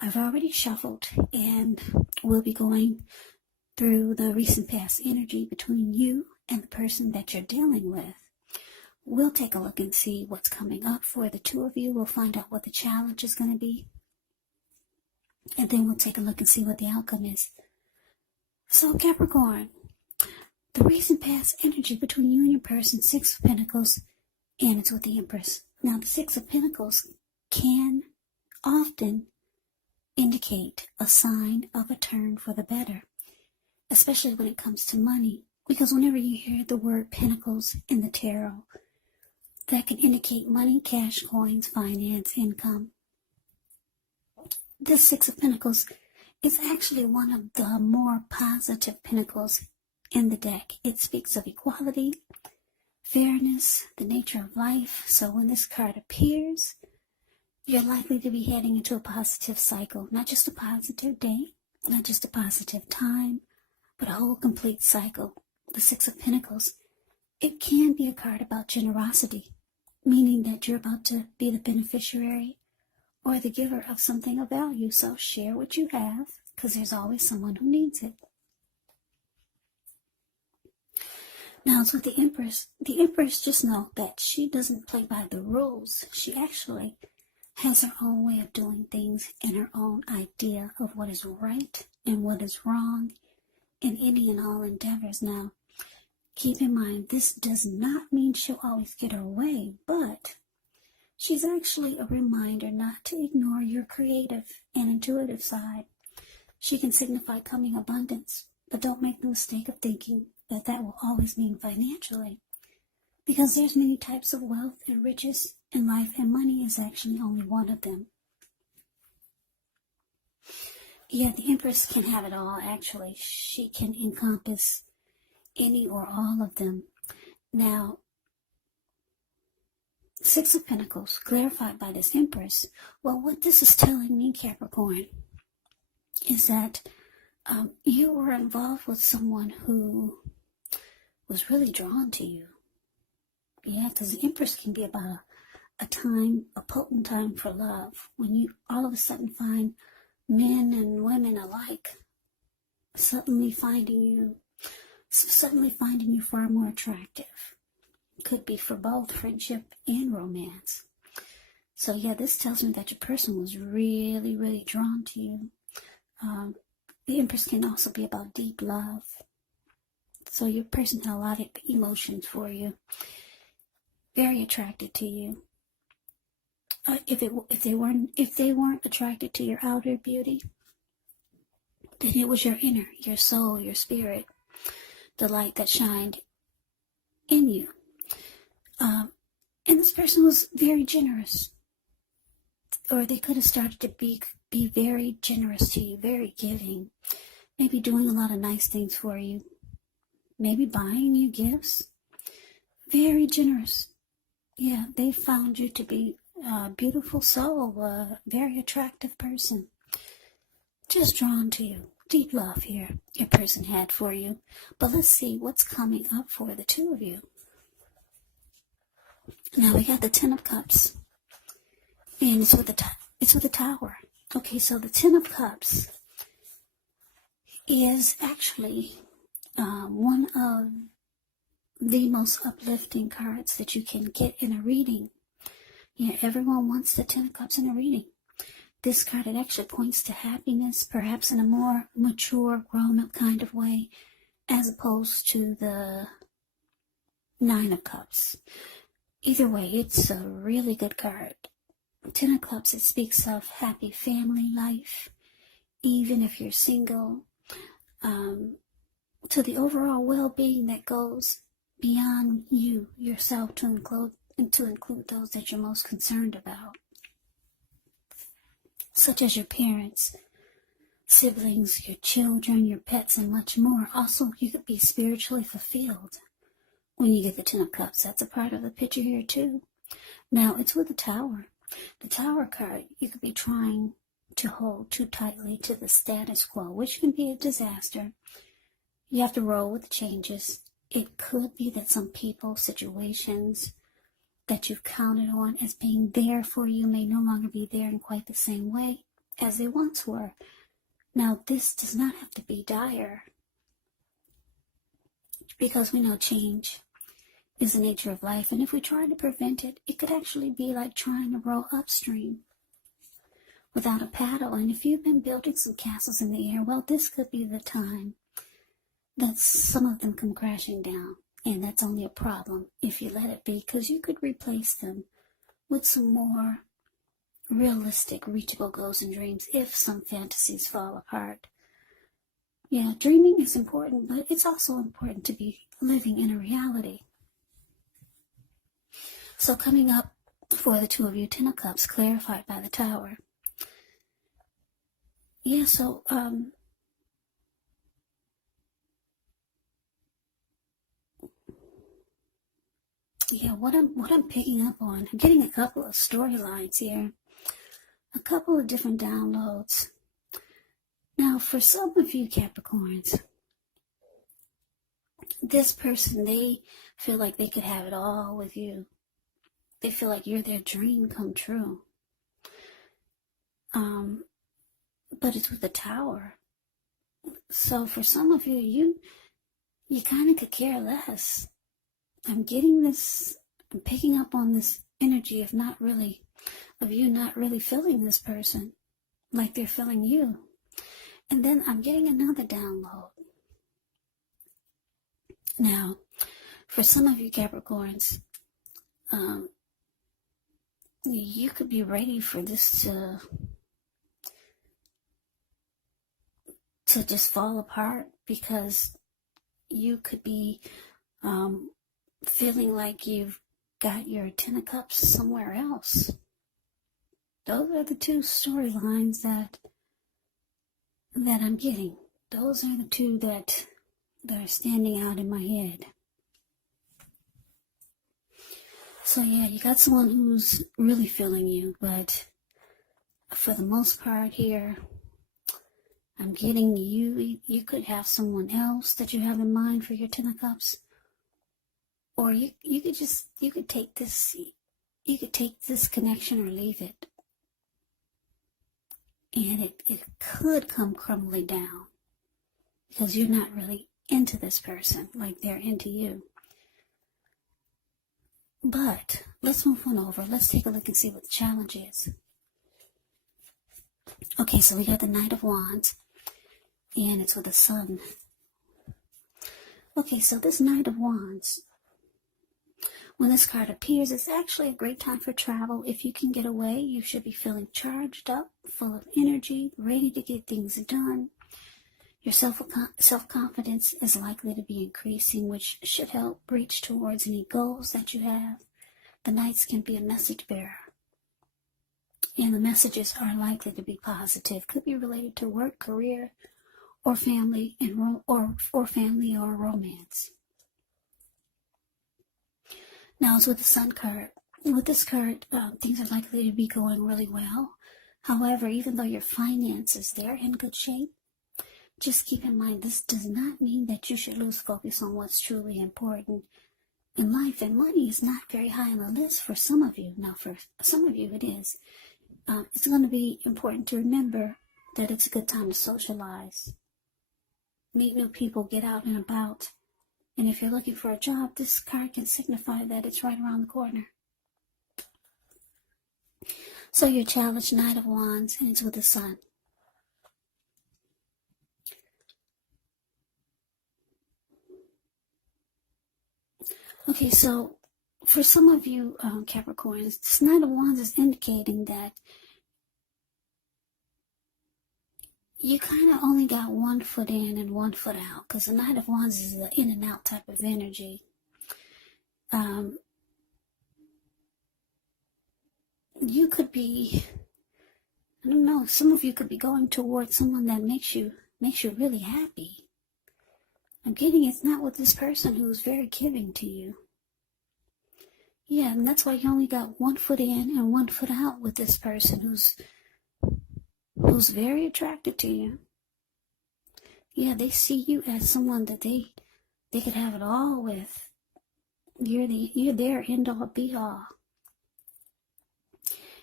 I've already shuffled, and we'll be going through the recent past energy between you and the person that you're dealing with. We'll take a look and see what's coming up for the two of you. We'll find out what the challenge is going to be, and then we'll take a look and see what the outcome is. So Capricorn, the recent past energy between you and your person, Six of Pentacles, and it's with the Empress. Now, the Six of Pentacles can often indicate a sign of a turn for the better, especially when it comes to money, because whenever you hear the word Pentacles in the tarot, that can indicate money, cash, coins, finance, income. This Six of Pentacles is actually one of the more positive pentacles in the deck. It speaks of equality, fairness, the nature of life. So when this card appears, you're likely to be heading into a positive cycle, not just a positive day, not just a positive time, but a whole complete cycle. The Six of Pentacles, it can be a card about generosity, meaning that you're about to be the beneficiary or the giver of something of value. So share what you have, because there's always someone who needs it. Now it's with the Empress. The Empress, just know that she doesn't play by the rules. She actually has her own way of doing things and her own idea of what is right and what is wrong in any and all endeavors. Now, keep in mind, this does not mean she'll always get her way, but she's actually a reminder not to ignore your creative and intuitive side. She can signify coming abundance, but don't make the mistake of thinking that that will always mean financially, because there's many types of wealth and riches in life, and money is actually only one of them. Yeah, the Empress can have it all, actually. She can encompass any or all of them. Now, Six of Pentacles, clarified by this Empress. Well, what this is telling me, Capricorn, is that you were involved with someone who was really drawn to you. Yeah, because the Empress can be about a time, a potent time for love, when you all of a sudden find men and women alike suddenly finding you far more attractive. Could be for both friendship and romance. So yeah, this tells me that your person was really, really drawn to you. The Empress can also be about deep love. So your person had a lot of emotions for you. Very attracted to you. If they weren't attracted to your outer beauty, then it was your inner, your soul, your spirit, the light that shined in you. And this person was very generous, or they could have started to be very generous to you, very giving, maybe doing a lot of nice things for you, maybe buying you gifts. Very generous. Yeah, they found you to be a beautiful soul, a very attractive person, just drawn to you. Deep love here your person had for you. But let's see what's coming up for the two of you. Now we got the Ten of Cups, and it's with the Tower. Okay, so the Ten of Cups is actually one of the most uplifting cards that you can get in a reading. Yeah, everyone wants the Ten of Cups in a reading. This card, it actually points to happiness, perhaps in a more mature, grown-up kind of way, as opposed to the Nine of Cups. Either way, it's a really good card. Ten of Cups, it speaks of happy family life, even if you're single, to the overall well-being that goes beyond you, yourself, to include those that you're most concerned about, such as your parents, siblings, your children, your pets, and much more. Also, you could be spiritually fulfilled when you get the Ten of Cups. That's a part of the picture here too. Now, it's with the Tower. The Tower card, you could be trying to hold too tightly to the status quo, which can be a disaster. You have to roll with the changes. It could be that some people, situations that you've counted on as being there for you may no longer be there in quite the same way as they once were. Now, this does not have to be dire, because we know change is the nature of life, and if we try to prevent it, it could actually be like trying to row upstream without a paddle. And if you've been building some castles in the air, well, this could be the time that some of them come crashing down. And that's only a problem if you let it be, because you could replace them with some more realistic, reachable goals and dreams if some fantasies fall apart. Yeah, dreaming is important, but it's also important to be living in a reality. So coming up for the two of you, Ten of Cups, clarified by the Tower. Yeah, so, yeah, what I'm picking up on, I'm getting a couple of storylines here, a couple of different downloads. Now, for some of you Capricorns, this person, they feel like they could have it all with you. They feel like you're their dream come true. But it's with the Tower. So for some of you, you kind of could care less. I'm getting this, I'm picking up on this energy of you not really feeling this person like they're feeling you. And then I'm getting another download. Now, for some of you Capricorns, you could be ready for this to just fall apart, because you could be feeling like you've got your Ten of Cups somewhere else. Those are the two storylines that I'm getting. Those are the two that are standing out in my head. So yeah, you got someone who's really feeling you, but for the most part here, I'm getting you could have someone else that you have in mind for your Ten of Cups. Or you could take this connection or leave it. And it could come crumbling down, because you're not really into this person like they're into you. But let's move on over. Let's take a look and see what the challenge is. Okay, so we got the Knight of Wands, and it's with the Sun. Okay, so this Knight of Wands, when this card appears, it's actually a great time for travel. If you can get away, you should be feeling charged up, full of energy, ready to get things done. Your self-confidence is likely to be increasing, which should help reach towards any goals that you have. The Knights can be a message bearer, and the messages are likely to be positive. Could be related to work, career, or family, or family or romance. Now it's with the Sun card. With this card, things are likely to be going really well. However, even though your finances, they're in good shape, just keep in mind, this does not mean that you should lose focus on what's truly important in life. And money is not very high on the list for some of you. Now, for some of you, it is. It's going to be important to remember that it's a good time to socialize, meet new people, get out and about. And if you're looking for a job, this card can signify that it's right around the corner. So your challenge, Knight of Wands, and it's with the Sun. Okay, so for some of you Capricorns, this Knight of Wands is indicating that you kind of only got one foot in and one foot out, because the Knight of Wands is the in and out type of energy. You could be, I don't know, some of you could be going towards someone that makes you really happy. I'm getting it's not with this person who's very giving to you. Yeah, and that's why you only got one foot in and one foot out with this person who's very attracted to you. Yeah, they see you as someone that they could have it all with. You're their end all be all.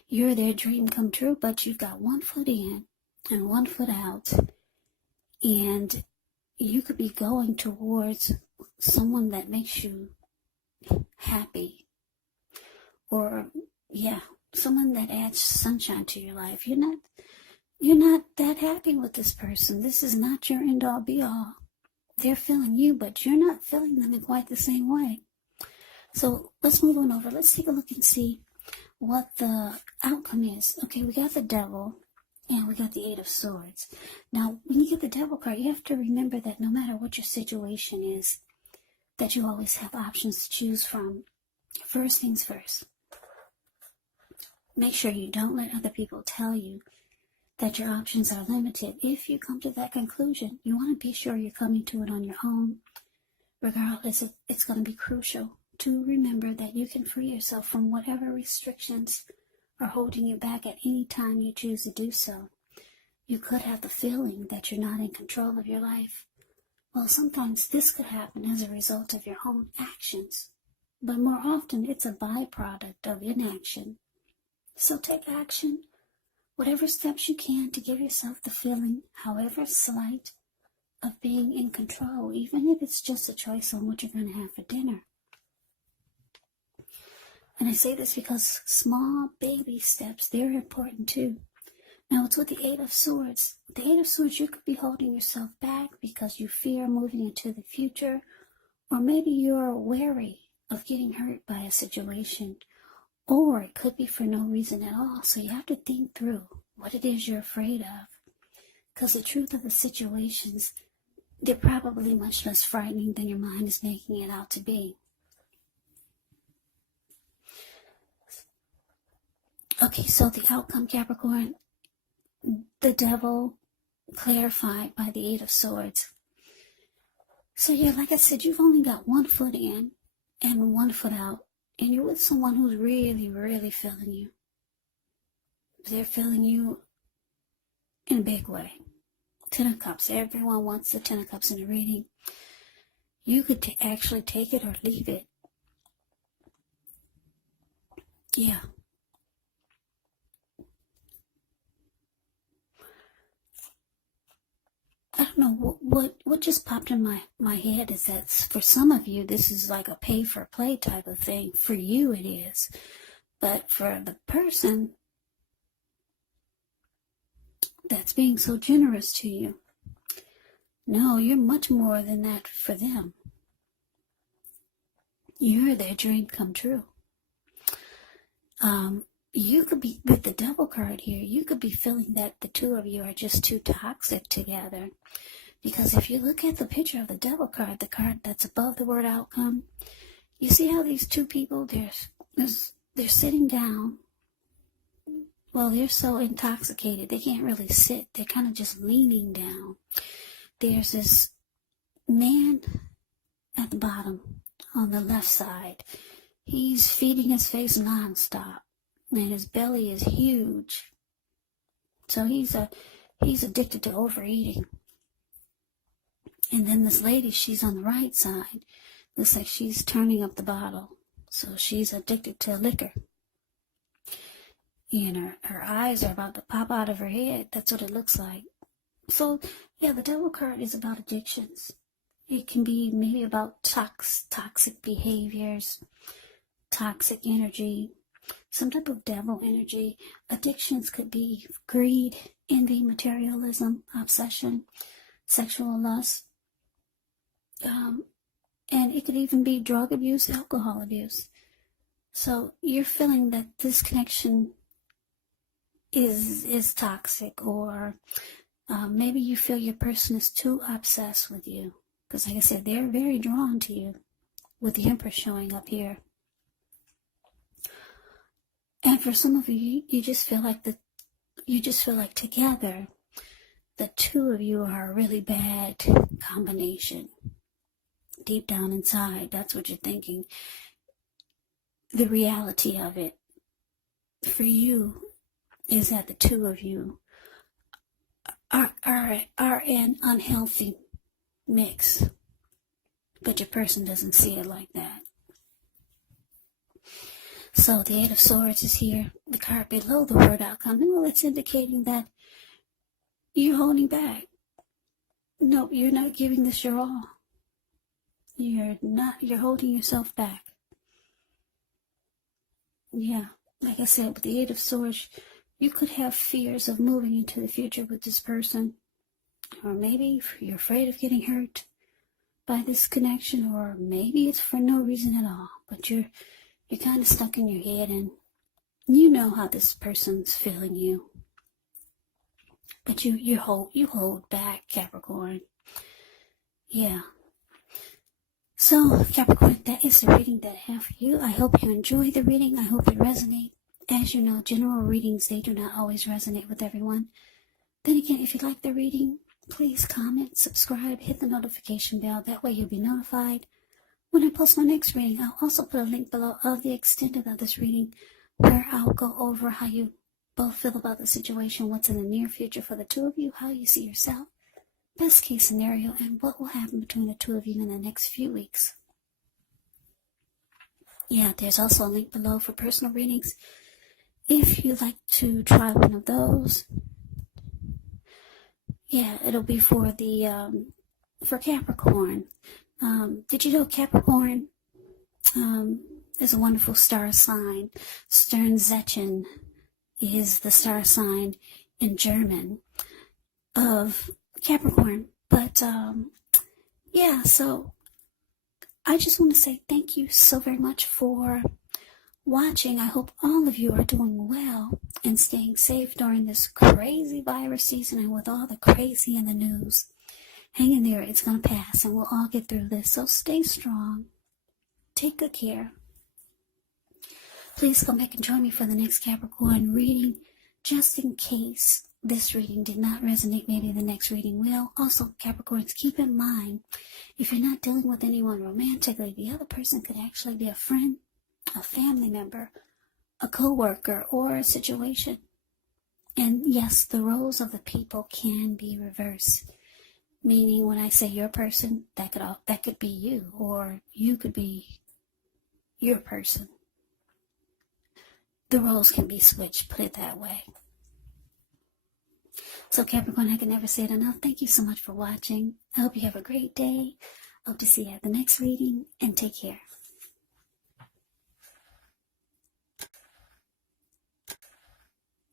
You're their dream come true, but you've got one foot in and one foot out. And you could be going towards someone that makes you happy. Or, yeah, someone that adds sunshine to your life. You're not that happy with this person. This is not your end-all be-all. They're feeling you, but you're not feeling them in quite the same way. So let's move on over. Let's take a look and see what the outcome is. Okay, we got the Devil, and we got the Eight of Swords. Now, when you get the Devil card, you have to remember that no matter what your situation is, that you always have options to choose from. First things first. Make sure you don't let other people tell you that your options are limited. If you come to that conclusion, you want to be sure you're coming to it on your own. Regardless, it's going to be crucial to remember that you can free yourself from whatever restrictions are holding you back at any time you choose to do so. You could have the feeling that you're not in control of your life. Well, sometimes this could happen as a result of your own actions, but more often it's a byproduct of inaction. So take action, whatever steps you can to give yourself the feeling, however slight, of being in control, even if it's just a choice on what you're going to have for dinner. And I say this because small baby steps, they're important too. Now it's with the Eight of Swords. The Eight of Swords, you could be holding yourself back because you fear moving into the future, or maybe you're wary of getting hurt by a situation, or it could be for no reason at all. So you have to think through what it is you're afraid of, because the truth of the situations, they're probably much less frightening than your mind is making it out to be. Okay, so the outcome, Capricorn, the Devil clarified by the Eight of Swords. So yeah, like I said, you've only got one foot in and one foot out, and you're with someone who's really, really feeling you. They're feeling you in a big way. Ten of Cups. Everyone wants the Ten of Cups in a reading. You could actually take it or leave it. Yeah. I don't know, what just popped in my head is that for some of you, this is like a pay-for-play type of thing. For you, it is. But for the person that's being so generous to you, no, you're much more than that for them. You're their dream come true. You could be, with the Devil card here, you could be feeling that the two of you are just too toxic together. Because if you look at the picture of the Devil card, the card that's above the word outcome, you see how these two people, they're sitting down. Well, they're so intoxicated, they can't really sit. They're kind of just leaning down. There's this man at the bottom on the left side. He's feeding his face nonstop, and his belly is huge. So he's addicted to overeating. And then this lady, she's on the right side. Looks like she's turning up the bottle. So she's addicted to liquor. And her eyes are about to pop out of her head. That's what it looks like. So, yeah, the Devil card is about addictions. It can be maybe about toxic behaviors, toxic energy, some type of devil energy. Addictions could be greed, envy, materialism, obsession, sexual lust. And it could even be drug abuse, alcohol abuse. So you're feeling that this connection is toxic, or maybe you feel your person is too obsessed with you. Because like I said, they're very drawn to you with the Empress showing up here. And for some of you, you just feel like together, the two of you are a really bad combination. Deep down inside, that's what you're thinking. The reality of it for you is that the two of you are an unhealthy mix, but your person doesn't see it like that. So the Eight of Swords is here. The card below the word outcome. Well, it's indicating that you're holding back. No, you're not giving this your all. You're holding yourself back. Yeah, like I said, with the Eight of Swords, you could have fears of moving into the future with this person. Or maybe you're afraid of getting hurt by this connection, or maybe it's for no reason at all. But you're kind of stuck in your head, and you know how this person's feeling you. But you hold back, Capricorn. Yeah. So, Capricorn, that is the reading that I have for you. I hope you enjoy the reading. I hope it resonates. As you know, general readings, they do not always resonate with everyone. Then again, if you like the reading, please comment, subscribe, hit the notification bell. That way you'll be notified when I post my next reading. I'll also put a link below of the extended of this reading where I'll go over how you both feel about the situation, what's in the near future for the two of you, how you see yourself, best case scenario, and what will happen between the two of you in the next few weeks. Yeah, there's also a link below for personal readings if you'd like to try one of those. Yeah, it'll be for the for Capricorn. Did you know Capricorn is a wonderful star sign? Sternzeichen is the star sign in German of Capricorn. But yeah, so I just want to say thank you so very much for watching. I hope all of you are doing well and staying safe during this crazy virus season and with all the crazy in the news. Hang in there, it's going to pass and we'll all get through this. So stay strong. Take good care. Please come back and join me for the next Capricorn reading, just in case this reading did not resonate, maybe the next reading will. Also, Capricorns, keep in mind, if you're not dealing with anyone romantically, the other person could actually be a friend, a family member, a co-worker, or a situation. And yes, the roles of the people can be reversed. Meaning, when I say your person, that could be you, or you could be your person. The roles can be switched, put it that way. So Capricorn, I can never say it enough. Thank you so much for watching. I hope you have a great day. Hope to see you at the next reading, and take care.